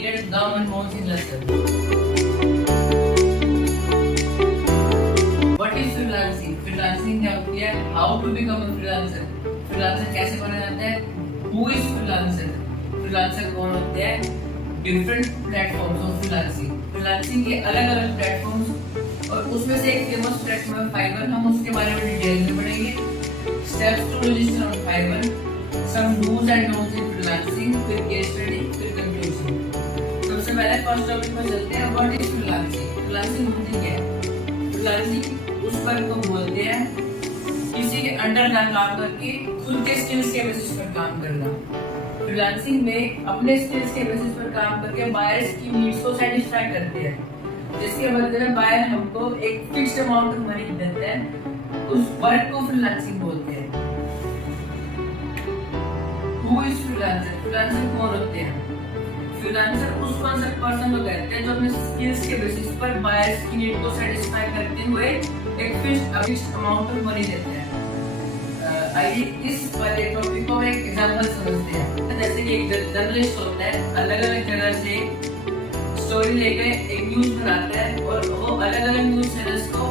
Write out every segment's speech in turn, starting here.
needed the Manmohan Singh lesson. What is freelancing? Freelancing क्या होती है? How to become a freelancer? Freelancer कैसे बना जाता है? Who is freelancer? Freelancer कौन होते हैं? Different platforms of freelancing. Freelancing के अलग-अलग platforms और उसमें से एक famous platform है Fiverr. हम उसके बारे में डिटेल में पढ़ेंगे. Steps to register on Fiverr. Some do's and don'ts in freelancing. फिर case study, फिर conclusion. सबसे पहले फर्स्ट टॉपिक पर चलते हैं. What is freelancing? Freelancing होती क्या है? Freelancing उस पर को बोलते हैं किसी के अंडर काम करके खुद के स्किल्स के बेसिस पर काम करना. फ्रीलांसिंग में अपने स्किल्स के बेसिस पर काम करके बायर्स की नीड्स को सेटिस्फाई करते हैं, जिसके बदले में बायर हमको एक फिक्स्ड अमाउंट ऑफ मनी देते हैं. उस वर्क को फ्रीलांसिंग बोलते हैं. Who is freelancer? फ्रीलांसर कौन होते हैं? फ्रीलांसर उस पर्सन को कहते हैं जो अपने स्किल्स के बेसिस पर बायर्स की नीड को सेटिस्फाई करते हुए एक फिक्स्ड अमाउंट ऑफ मनी देते हैं. आइए इस वाले टॉपिक को एक एग्जांपल समझते हैं. जैसे कि एक जर्नलिस्ट होता है, अलग-अलग जगह से स्टोरी लेकर एक न्यूज़ बनाता है और वो अलग-अलग न्यूज़ चैनल्स को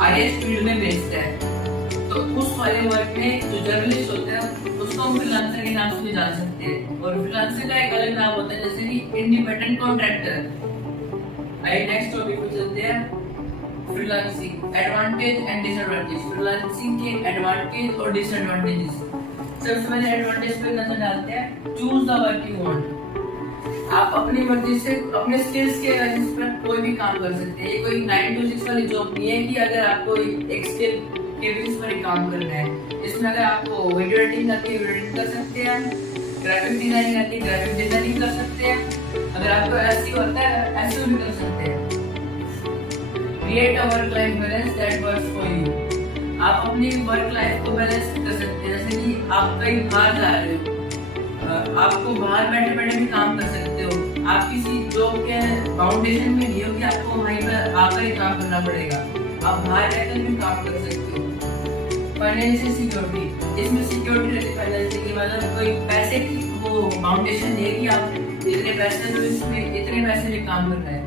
हाईएस्ट फील्ड में भेजता है. तो उस वाले वर्क में जो जर्नलिस्ट होता है उसको हम फ्रीलांसर के नाम से भी जान सकते हैं. और फ्रीलांसर का एक अलग नाम होता है जैसे कि इंडिपेंडेंट कॉन्ट्रैक्टर. आइए नेक्स्ट टॉपिक पे चलते हैं. Freelancing advantage and disadvantage. Freelancing के एडवांटेज और डिसएडवांटेजेस. सबसे पहले एडवांटेज पे नजर डालते हैं. Choose the work you want. आप अपनी मर्जी से अपने स्किल्स के बेसिस पर कोई भी काम कर सकते हैं. ये कोई 9 to 6 वाली जॉब नहीं है कि अगर आपको एक स्किल के बेसिस पर ही काम करना है. इसमें अगर आपको वीडियो एडिटिंग आती है वीडियो एडिटिंग कर सकते हैं, ग्राफिक डिजाइनिंग आती है ग्राफिक डिजाइनिंग कर सकते हैं, अगर आपको एसईओ आता है एसईओ भी कर सकते हैं. Create a work life balance that works for you. आप अपनी वर्क लाइफ को बैलेंस कर सकते हैं. जैसे कि आप कहीं बाहर जा रहे हो, आपको बाहर बैठे बैठे भी काम कर सकते हो. आप किसी जॉब के फाउंडेशन में नहीं हो कि आपको वहीं पर आकर ही काम करना पड़ेगा. आप बाहर रहकर भी काम कर सकते हो. Financial security. इसमें सिक्योरिटी रहती है फाइनेंशियल की, मतलब कोई पैसे की वो फाउंडेशन है कि आप इतने पैसे तो इसमें इतने पैसे में काम करना है.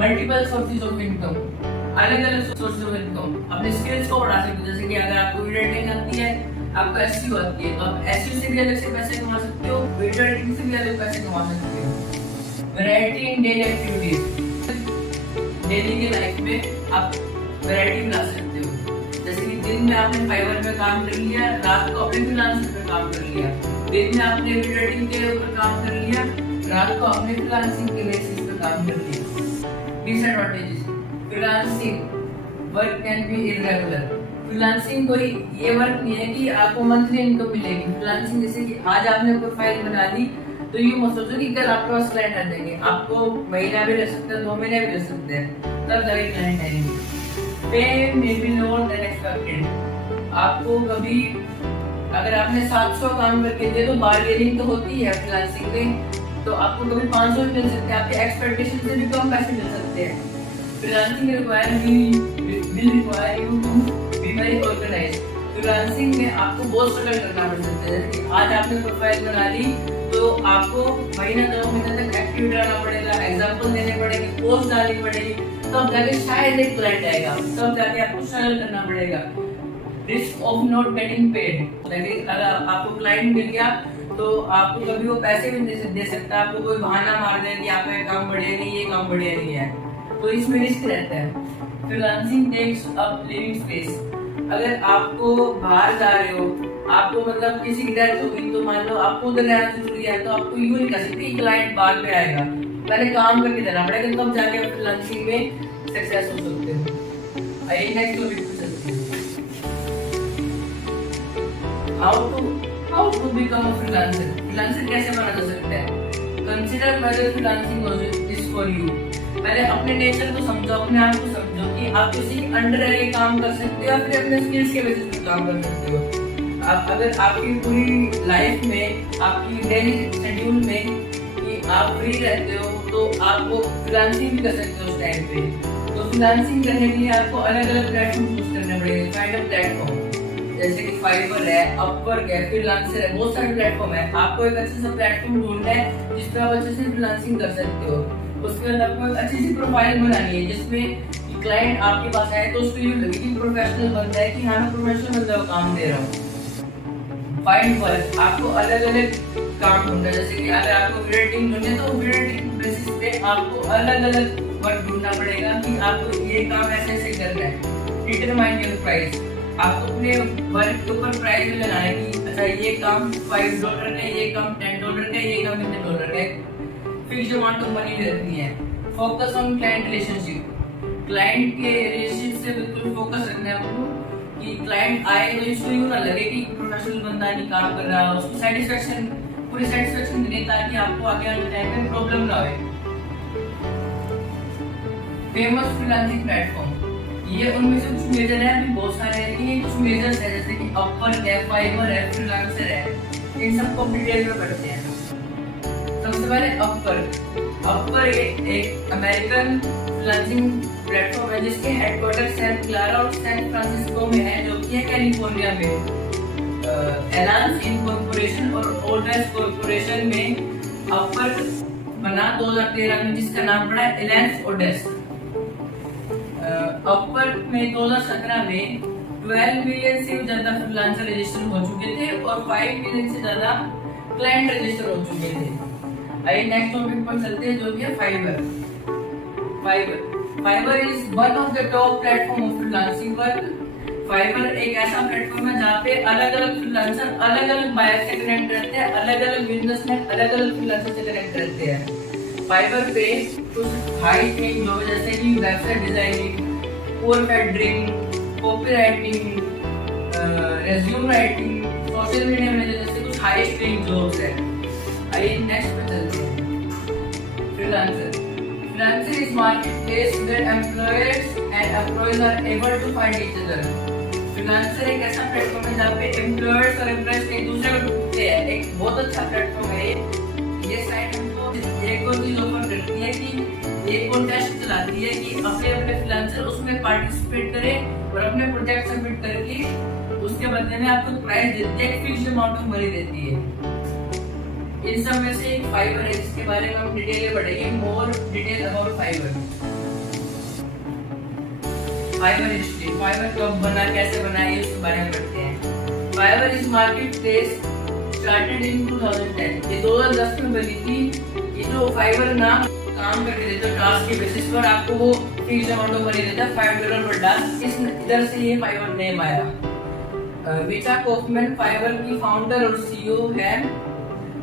Multiple sources of income. अलग अलग सोर्सेज ऑफ इनकम. अपने स्किल्स को बढ़ा सकते हो. जैसे कि अगर आपको वीडियो एडिटिंग आती है, आपको एसईओ आती है, तो आप एसईओ से भी अलग से पैसे कमा सकते हो, वीडियो एडिटिंग से भी अलग पैसे कमा सकते हो. Variety in daily activities. Daily के लाइफ में आप वैरायटी ला सकते हो. जैसे कि दिन में आपने फाइवर में काम कर लिया, रात को अपने फ्रीलांसिंग पे काम कर लिया. दिन में आपने वीडियो एडिटिंग के ऊपर काम कर लिया, रात को अपने फ्रीलांसिंग के बेसिस पे काम कर लिया. Disadvantages. Freelancing work can be irregular. Freelancing कोई ये वर्क नहीं है कि आपको मंथली इनकम मिलेगी. फ्रीलांसिंग जैसे कि आज आपने प्रोफाइल बना दी तो ये मत सोचो कि कल आपके पास क्लाइंट आ जाएंगे. आपको महीना भी ले सकते हैं, 2 महीने भी ले सकते हैं, तब जाके क्लाइंट आएंगे. पे may be lower than expected. आपको कभी अगर आपने 700 काम करके दे तो बार्गेनिंग तो होती है फ्रीलांसिंग में, तो आपको कभी 500 मिल सकते हैं. आपके एक्सपेक्टेशन से भी कम पैसे मिल सकते हैं. Freelancing will require you to be very organized. Freelancing में आपको बहुत स्ट्रगल करना पड़ सकता है. जैसे आज आपने प्रोफाइल बना ली तो आपको महीना 2 महीने तक एक्टिव रहना पड़ेगा, एग्जांपल देने पड़ेंगे, पोस्ट डालनी पड़ेगी, तब जाके शायद एक क्लाइंट आएगा. तब जाके आपको स्ट्रगल करना पड़ेगा. Risk of not getting paid. लेकिन अगर आपको क्लाइंट मिल गया तो आपको कभी वो पैसे भी नहीं दे सकता. आपको कोई बहाना मार दे कि आपका ये काम बढ़िया नहीं, ये काम बढ़िया नहीं है, तो इसमें रिस्क रहता है. Freelancing takes up living space. अगर आपको बाहर जा रहे हो, आपको मतलब किसी की डेथ हो गई, तो मान लो आपको उधर रहना जरूरी है, तो आपको यूं नहीं कर सकते क्लाइंट बाद में आएगा. पहले काम करके देना पड़ेगा, तब जाके आप फ्रीलांसिंग में सक्सेस हो सकते हो. आइए नेक्स्ट टॉपिक पे चलते हैं. How to become a freelancer. Freelancer कैसे बना जा सकता है? Consider whether freelancing is for you. पहले अपने नेचर को समझो, अपने आप को समझो कि आप किसी अंडर रह के काम कर सकते हो या फिर अपने स्किल्स के बेसिस पे काम कर सकते हो. आप अगर आपकी पूरी लाइफ में, आपकी डेली शेड्यूल में कि आप फ्री रहते हो तो आपको फ्रीलांसिंग भी कर सकते हो उस टाइम पे. तो फ्रीलांसिंग करने के लिए आपको अलग अलग प्लेटफॉर्म चूज करने पड़ेंगे. काइंड ऑफ प्लेटफॉर्म जैसे कि फाइवर है, अपवर्क है, फ्रीलांसर है, बहुत सारे प्लेटफॉर्म है। आपको एक अच्छे सा प्लेटफॉर्म ढूंढना है जिस पर आप अच्छे से फ्रीलांसिंग कर सकते हो। उसके बाद आपको एक अच्छी सी प्रोफाइल बनानी है जिसमें क्लाइंट आपके पास आए तो उसको यूं लगे कि प्रोफेशनल बंदा है, कि हाँ मैं प्रोफेशनल बंदा को काम दे रहा हूँ। फाइंड वर्क, आपको अलग अलग काम ढूंढना है। जैसे कि अगर आपको वीडियो एडिटिंग ढूंढनी है तो वीडियो एडिटिंग बेसिस पे आपको अलग अलग वर्क ढूंढना पड़ेगा कि आपको ये काम ऐसे ऐसे करना है। डिटरमाइन योर प्राइस, आपको अपने वर्क के ऊपर प्राइस भी लगाना है कि अच्छा ये काम $5 का है, ये काम $10 का है, ये काम इतने डॉलर का है। फिक्स्ड अमाउंट ऑफ मनी रखनी है। Focus on client relationship, client के रिलेशनशिप से बिल्कुल फोकस रखना है आपको कि क्लाइंट आए तो इसको यूं ना लगे कि प्रोफेशनल बंदा नहीं काम कर रहा, उसको सेटिस्फेक्शन पूरी सेटिस्फेक्शन देने ताकि आपको आगे आने टाइम में प्रॉब्लम ना हो। फेमस फ्रीलांसिंग प्लेटफॉर्म, ये उनमें से कुछ मेजर है, अभी बहुत सारे हैं लेकिन ये कुछ मेजर्स है जैसे कि अपवर्क है, फाइवर है, फ्रीलांसर है। इन सबको डिटेल में पढ़ते हैं। सबसे पहले अपवर्क एक अमेरिकन फ्रीलांसिंग प्लेटफॉर्म है जिसके हेडक्वार्टर सैन क्लारा और सैन फ्रांसिस्को में है, जो कि है कैलिफोर्निया में। एलायंस इनकॉर्पोरेशन और ओडेस कॉर्पोरेशन में अपवर्क बना 2013 में, जिसका नाम पड़ा एलायंस ओडेस। अपवर्क में 2017 में 12 मिलियन से ज्यादा फ्रीलांसर रजिस्टर हो चुके थे और 5 मिलियन से ज्यादा क्लाइंट रजिस्टर हो चुके थे। आइए नेक्स्ट टॉपिक पर चलते हैं जो कि है Fiverr. Fiverr is one of the top platform of freelancing work. Fiverr एक ऐसा प्लेटफॉर्म है जहाँ पे अलग अलग फ्रीलांसर अलग अलग बायर से कनेक्ट रहते हैं, अलग अलग बिजनेसमैन अलग अलग फ्रीलांसर से कनेक्ट रहते हैं। फाइवर पे कुछ हाई पेइंग जॉब जैसे कि वेबसाइट डिजाइनिंग, कोड फेडरिंग, copywriting, resume writing, social media manager जैसे कुछ हाई पेइंग जॉब्स है। आइए नेक्स्ट पे चलते हैं। Freelancer is marketplace where employers and employees are able to find each other. Freelancer एक ऐसा प्लेटफॉर्म है जहाँ पे एम्प्लॉयर्स और एम्प्लॉयज एक दूसरे को ढूंढते हैं। एक बहुत अच्छा प्लेटफॉर्म है ये साइट हमको एक और चीज ऑफर करती है कि एक कॉन्टेस्ट चलाती है कि अपने अपने फ्रीलांसर उसमें पार्टिसिपेट करें और अपने प्रोजेक्ट सबमिट करके उसके बदले में आपको प्राइस देती है, एक फिक्स्ड अमाउंट ऑफ मनी देती है। इन सब में से एक फाइवर है जिसके बारे में हम डिटेल में पढ़ेंगे। More detail about Fiverr. Fiverr history, Fiverr कब बना, कैसे बना, ये उसके बारे में पढ़ते हैं। Fiverr is marketplace started in 2010। ये 2010 में बनी थी। ये जो फाइवर नाम काम करके देता है टास्क के बेसिस पर, आपको वो फिक्स्ड अमाउंट ऑफ मनी देता है $5 पर टास्क। इस इधर से ये फाइवर नेम आया। विचा कॉफमैन फाइवर की फाउंडर और सीईओ है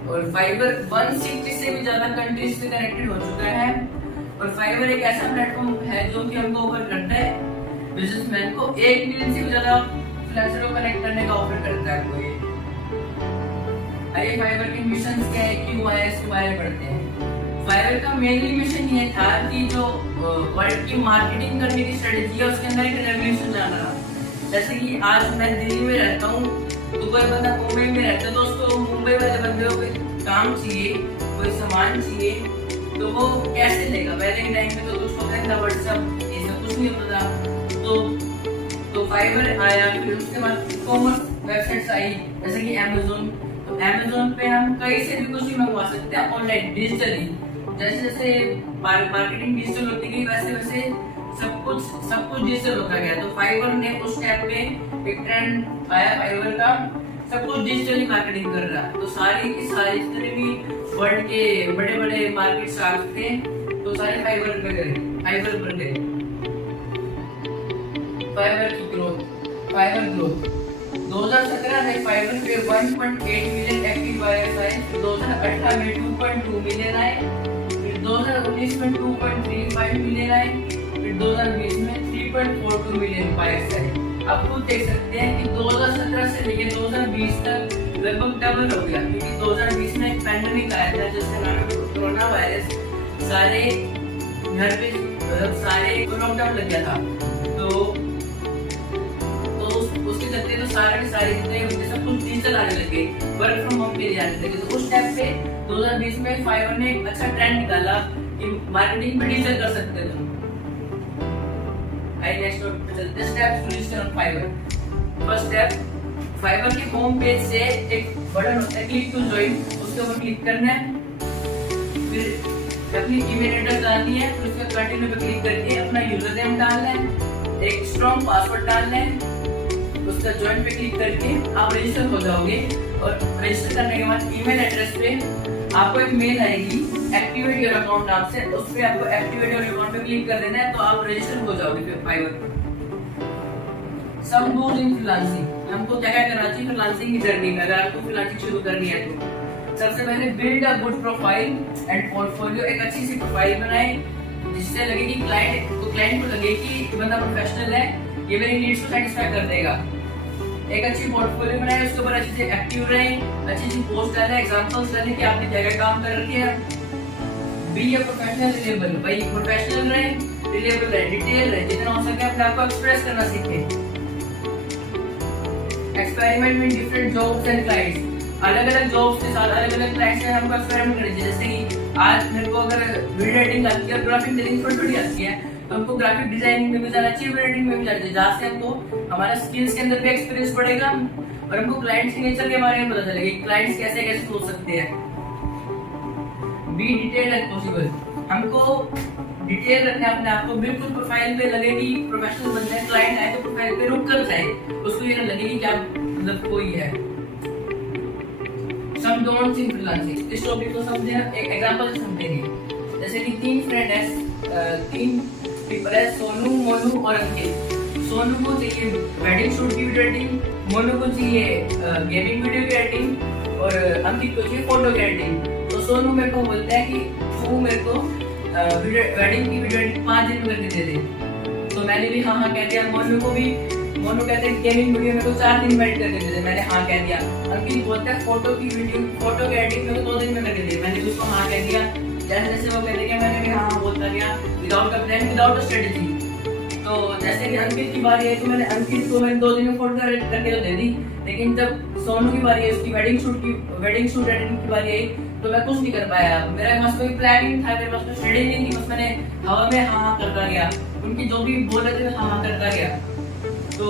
और फाइवर 160 से भी ज्यादा कंट्रीज से कनेक्टेड हो चुका है। और फाइवर एक ऐसा प्लेटफॉर्म है जो कि हमको ऑफर करता है बिजनेसमैन को 1 मिलियन से भी ज्यादा फ्रीलांसर को कनेक्ट करने का ऑफर करता है आपको ये। आइए फाइवर के मिशन क्या है, क्यों आया, इसके बारे में पढ़ते हैं। फाइवर का मेनली मिशन ये था कि जो वर्ल्ड की मार्केटिंग करने की स्ट्रेटेजी है उसके अंदर एक रेवोल्यूशन लाना। जैसे कि आज मैं दिल्ली में रहता हूँ तो कोई बंदा मुंबई में रहता है तो उसको मुंबई वाले बंदे को कोई काम चाहिए, कोई सामान चाहिए तो वो कैसे लेगा। पहले के टाइम में तो कुछ होता था व्हाट्सएप, ये सब कुछ नहीं होता था। तो फाइवर आया, फिर उसके बाद कॉमर्स वेबसाइट्स आई जैसे कि अमेज़न। तो अमेज़न पे हम कहीं से भी कुछ भी मंगवा सकते हैं ऑनलाइन डिजिटली। जैसे जैसे मार्केटिंग डिजिटल होती गई वैसे वैसे सब कुछ डिजिटल होता गया। तो फाइवर ने उस टाइम पे एक ट्रेंड आया फाइवर का, सब कुछ डिजिटली मार्केटिंग कर रहा। तो सारी की सारी जितने भी वर्ल्ड के बड़े बड़े मार्केट स्टार्ट थे तो सारे फाइवर पे गए, फाइवर पर गए। फाइवर की ग्रोथ, फाइवर ग्रोथ 2017 में फाइवर पे 1.8 मिलियन एक्टिव बायर्स आए, 2018 में 2.2 मिलियन आए, फिर 2019 में 2.35 मिलियन आए, फिर 2020 में 3.42 मिलियन बायर्स आए। आप खुद देख सकते हैं कि 2017 से लेकर 2020 तक लगभग डबल हो गया, क्योंकि 2020 में एक पैंडेमिक आया था जिसका नाम है कोरोना वायरस। सारे घर पे सारे लॉकडाउन लग गया था तो उसके चलते तो सारे के सारे जितने सब कुछ डिजिटल आने लगे, वर्क फ्रॉम होम के लिए आने लगे। तो उस टाइम पे 2020 में फाइवर ने एक अच्छा ट्रेंड निकाला कि मार्केटिंग में डिजिटल कर सकते थे। नेक्स्ट टॉपिक पे चलते हैं, steps to register on Fiverr. First step, Fiverr के होम पेज से एक बटन होता है क्लिक टू ज्वाइन, उसके ऊपर क्लिक करना है, फिर अपनी ईमेल एड्रेस डालनी है, फिर उसके कंटिन्यू पे क्लिक करके अपना यूजर नेम डालना है, एक स्ट्रॉन्ग पासवर्ड डालना है, उसका ज्वाइन पे क्लिक करके आप रजिस्टर हो जाओगे। और रजिस्टर करने के बाद ईमेल एड्रेस पे आपको एक मेल आएगी एक्टिवेट योर अकाउंट नाम से, उस पे आपको एक्टिवेट योर अकाउंट पे क्लिक कर देना है, तो आप रजिस्टर हो जाओगे फिर फाइवर पे। सब रूल्स इन फ्रीलांसिंग, हमको क्या क्या करना चाहिए फ्रीलांसिंग की जर्नी में, अगर आपको फ्रीलांसिंग शुरू करनी है तो सबसे पहले build a good profile and portfolio. एक अच्छी सी प्रोफाइल बनाए जिससे लगे कि क्लाइंट को लगे कि बंदा प्रोफेशनल है, ये मेरी नीड्स को सेटिस्फाई कर देगा। एक अच्छी पोर्टफोलियो बनाए, उसके ऊपर अच्छे से एक्टिव रहें, अच्छी सी पोस्ट डालें, एग्जांपल्स डालें कि आपने क्या क्या काम कर रखे हैं। बी ए प्रोफेशनल रिलेबल, भाई प्रोफेशनल रहें, रिलेबल रहें, डिटेल रहें, जितना हो सके अपने आप को एक्सप्रेस करना सीखें। एक्सपेरिमेंट में डिफरेंट जॉब्स एंड क्लाइंट्स, अलग अलग जॉब्स के साथ अलग अलग क्लाइंट्स से हमको एक्सपेरिमेंट करना चाहिए। जैसे कि आज मेरे को अगर वीडियो एडिटिंग आती है, ग्राफिक डिजाइनिंग थोड़ी आती है, तो हमको ग्राफिक डिजाइनिंग में भी जाना चाहिए, वीडियो एडिटिंग में भी जाना चाहिए, जहाँ से हमको हमारा स्किल्स के अंदर भी एक्सपीरियंस बढ़ेगा और हमको क्लाइंट्स के नेचर के बारे में पता चलेगा, क्लाइंट्स कैसे कैसे सोच सकते हैं। बी डिटेल्ड एंड पॉसिबल, हमको डिटेल रखना अपने आप को, बिल्कुल प्रोफाइल पे लगे कि प्रोफेशनल बंदा है, क्लाइंट आए तो प्रोफाइल पे रुक कर जाए, उसको ये ना लगे कि क्या मतलब कोई है। सम डोंट्स इन फ्रीलांसिंग, इस टॉपिक को समझे, एक एग्जांपल से समझेंगे। जैसे कि तीन फ्रेंड है, तीन पीपल है, सोनू, मोनू और अंकित। सोनू को चाहिए वेडिंग शूट की वीडियो एडिटिंग, मोनू को चाहिए गेमिंग वीडियो की एडिटिंग और अंकित को चाहिए फोटो की एडिटिंग। तो सोनू मेरे को बोलता है कि तू मेरे को वेडिंग की वीडियो एडिटिंग 5 दिन में करके दे दे, तो मैंने भी हाँ कह दिया। मोनू कहते हैं गेमिंग वीडियो मेरे को 4 दिन में एडिट करके दे दे, मैंने हाँ कह दिया। अंकित बोलता है फोटो की एडिटिंग मेरे को 2 दिन में करके दे, मैंने भी उसको हाँ कह दिया। जैसे जैसे वो कहते हैं मैंने भी हाँ बोलता गया, without a plan without a strategy. तो जैसे कि अंकित की बारी है तो मैंने अंकित को 2 दिन में फोटो एडिट करके तो दे दी, लेकिन जब सोनू की बारी है, उसकी वेडिंग शूट एडिटिंग की बारी आई, तो मैं कुछ नहीं कर पाया। मेरे पास कोई प्लान नहीं था, मेरे पास कोई स्ट्रेटजी नहीं थी, बस मैंने हवा में हाँ करता गया, उनकी जो भी बोल रहे थे हाँ करता गया। तो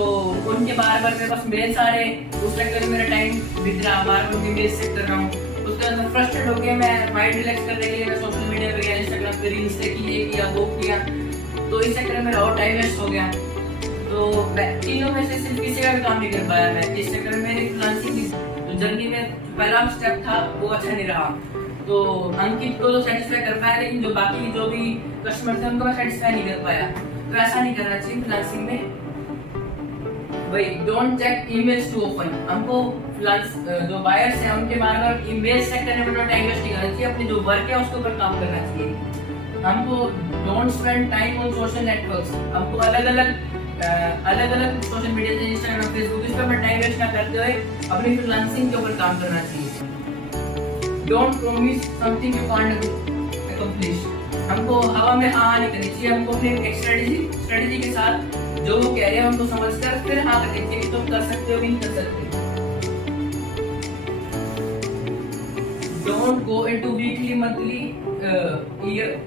उनके बार मेरे पास मेल्स आ रहे, उस चक्कर में मेरा टाइम बीत रहा, बार उनके मेल्स चेक कर रहा हूँ। उसके अंदर फ्रस्ट्रेट हो गया, मैं माइंड रिलैक्स करने के लिए मैं सोशल मीडिया पे गया, इंस्टाग्राम पे रील्स देखी, ये किया वो किया, तो इस चक्कर में मेरा और टाइम वेस्ट हो गया। तो मैं तीनों में से सिर्फ किसी का भी काम नहीं कर पाया। मैं इस चक्कर में मेरी फ्रीलांसिंग की जर्नी में पहला स्टेप था वो अच्छा नहीं रहा। तो अंकित को तो सेटिस्फाई कर पाया, लेकिन जो बाकी जो भी कस्टमर थे उनको मैं सेटिस्फाई नहीं कर पाया। तो ऐसा नहीं करना चाहिए फ्रीलांसिंग में। भाई don't check emails to open, हमको जो बायर्स हैं उनके बार ईमेल चेक करने में टाइम वेस्ट नहीं करना चाहिए, अपनी जो वर्क है उसके ऊपर काम करना चाहिए। हमको don't spend time on social networks, हमको अलग अलग सोशल मीडिया जैसे इंस्टाग्राम, फेसबुक, इस पर टाइम वेस्ट ना करते हुए अपनी फ्रीलांसिंग के ऊपर काम करना चाहिए। Don't promise something you can't accomplish, हमको हवा में हाँ नहीं करनी चाहिए, हमको अपनी एक स्ट्रेटजी के साथ जो वो कह रहे हैं उनको समझकर फिर हाँ करनी चाहिए कि तुम कर सकते हो भी नहीं कर सकते। Don't go into weekly monthly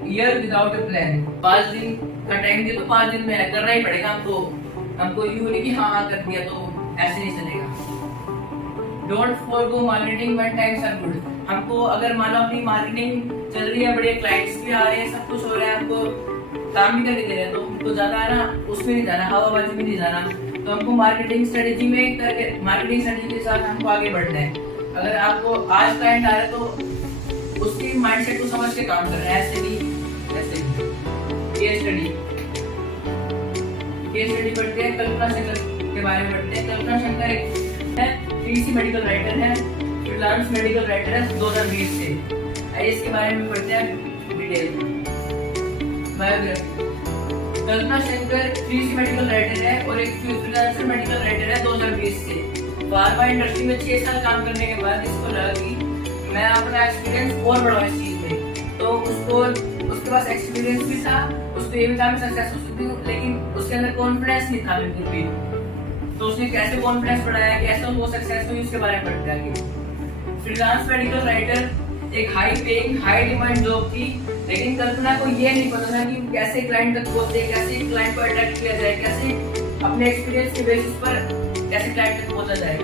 year without a plan, 5 दिन का टाइम दे तो 5 दिन में करना ही पड़ेगा हमको यूं नहीं कि हाँ कर दिया तो ऐसे नहीं चलेगा। Don't forgo marketing when times are good, हमको अगर मान लो अपनी मार्केटिंग चल रही है, बड़े क्लाइंट्स भी आ रहे हैं, सब कुछ हो रहा है, हमको काम भी करके दे रहे हैं, तो हमको ज्यादा है ना उसमें नहीं जाना, हवाबाजी में नहीं जाना। तो हमको मार्केटिंग स्ट्रेटेजी के साथ हमको आगे बढ़ना है। अगर आपको आज क्लाइंट आ रहा है तो उसकी माइंडसेट को समझ के काम करना है, ऐसे नहीं। केस स्टडी पढ़ते हैं, कल्पना शंकर के बारे में पढ़ते हैं। कल्पना शंकर एक है, पीसी मेडिकल राइटर है, फ्रीलांस मेडिकल राइटर है 2020 से। आइए इसके बारे में पढ़ते हैं डिटेल। कल्पना शंकर 3C मेडिकल राइटर है और एक फ्रीलांसर मेडिकल राइटर है 2020 से। फार्मा इंडस्ट्री में 6 साल काम करने के बाद इसको लगा कि मैं अपना एक्सपीरियंस और बढ़ाऊं इस चीज में, तो उसके पास एक्सपीरियंस भी था, उसको ये भी था मैं सक्सेस हो सकती हूँ, लेकिन उसके अंदर कॉन्फिडेंस नहीं था बिल्कुल भी। तो उसने कैसे कॉन्फिडेंस बढ़ाया, कैसे वो सक्सेस हुई, उसके बारे में पढ़ते हैं। फ्रीलांस मेडिकल राइटर एक high paying high demand job थी, लेकिन कल्पना को ये नहीं पता था कि कैसे क्लाइंट तक पहुंचे, कैसे क्लाइंट को अट्रैक्ट किया जाए, कैसे अपने एक्सपीरियंस के बेसिस पर कैसे क्लाइंट तक पहुंचा जाए।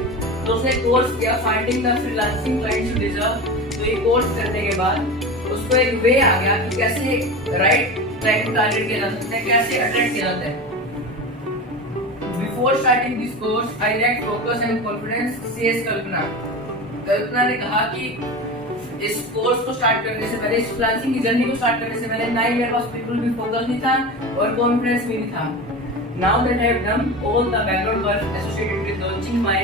तो उसने कोर्स किया finding the freelancing clients you deserve. तो ये कोर्स करने के बाद उसको एक वे आ गया कि कैसे राइट क्लाइंट को टारगेट किया जा सकता है, कैसे अट्रैक्ट किया जाता है। Before starting this course I lacked focus and confidence, says Kalpana. Kalpana ने कहा कि इस कोर्स को स्टार्ट करने से पहले, इस फ्रीलांसिंग की जर्नी को स्टार्ट करने से पहले ना ही मेरे पास बिल्कुल भी फोकस नहीं था और कॉन्फिडेंस भी नहीं था। Now that I have done all the background work associated with launching my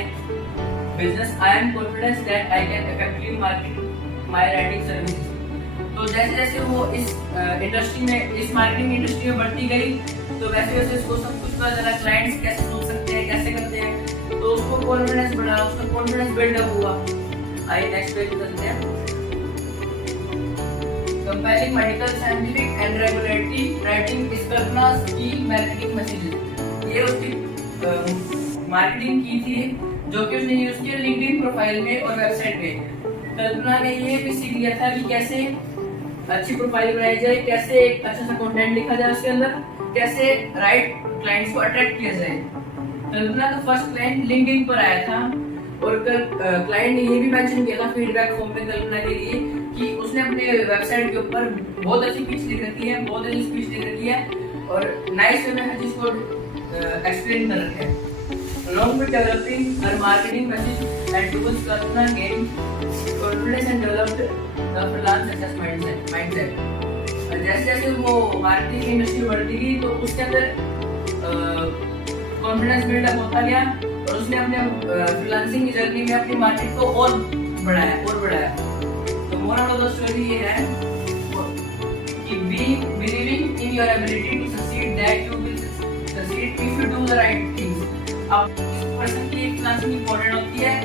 business, I am confident that I can effectively market my writing services. तो जैसे जैसे वो इस इंडस्ट्री में, इस मार्केटिंग इंडस्ट्री में बढ़ती गई, तो वैसे वैसे उसको सब कुछ पता चला, क्लाइंट्स कैसे सोच सकते हैं, कैसे करते हैं, तो उसको कॉन्फिडेंस बढ़ा, उसका कॉन्फिडेंस बिल्डअप हुआ। आइए नेक्स्ट पेज पे चलते हैं। Comparing medical, scientific and regulatory writing is Kalpana's key marketing messages। ये उसकी मार्केटिंग की थी जो कि उसने यूज किया लिंक्डइन प्रोफाइल में और वेबसाइट पे। कल्पना ने ये भी सीख लिया था कि कैसे अच्छी प्रोफाइल बनाई जाए, कैसे एक अच्छा सा कंटेंट लिखा जाए उसके अंदर, कैसे राइट क्लाइंट्स को अट्रैक्ट किया जाए। कल्पना का फर्स्ट क्लाइंट लिंक्डइन पर आया था और क्लाइंट ने ये भी मेंशन किया था फीडबैक फॉर्म में कल्पना के लिए कि उसने अपने वेबसाइट के ऊपर बहुत अच्छी पिच लिख रखी है, बहुत अच्छी स्पीच लिख रखी है और नाइस वे में हर चीज को एक्सप्लेन कर रखा है। Along with developing her marketing message and tools, Kalpana gained confidence and developed the freelance success mindset। जैसे जैसे वो मार्केटिंग इंडस्ट्री बढ़ती गई तो उसके अंदर कॉन्फिडेंस बिल्डअप होता गया और उसने अपने फ्रीलांसिंग की जर्नी में अपनी मार्केट को और बढ़ाया। तो मोरल ऑफ द स्टोरी ये है कि be believing in your ability to succeed, that you will succeed if you do the right things. अब इस पर्सन की फ्रीलांसिंग इंपॉर्टेंट होती है,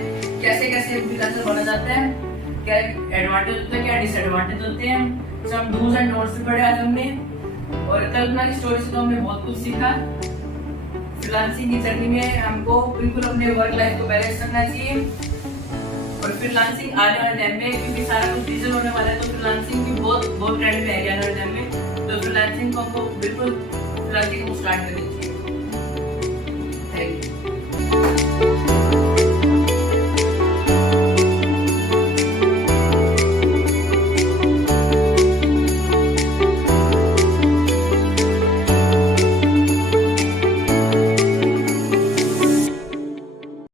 कैसे कैसे फ्रीलांसर बना जाता है, क्या एडवांटेज होता है, क्या डिसएडवांटेज होते हैं, सब डूज एंड डोंट्स भी पढ़े आज हमने। और कल्पना की स्टोरी से तो हमने बहुत कुछ सीखा। फ्रीलांसिंग की जर्नी में हमको बिल्कुल अपने वर्क लाइफ को बैलेंस करना चाहिए और फ्रीलांसिंग आने वाले टाइम में, क्योंकि सारा कुछ डिजिटल होने वाला है, तो फ्रीलांसिंग भी बहुत ट्रेंड में आएगी आने वाले टाइम में। तो फ्रीलांसिंग को हमको बिल्कुल फ्रीलांसिंग को स्टार्ट करनी चाहिए। Thank you.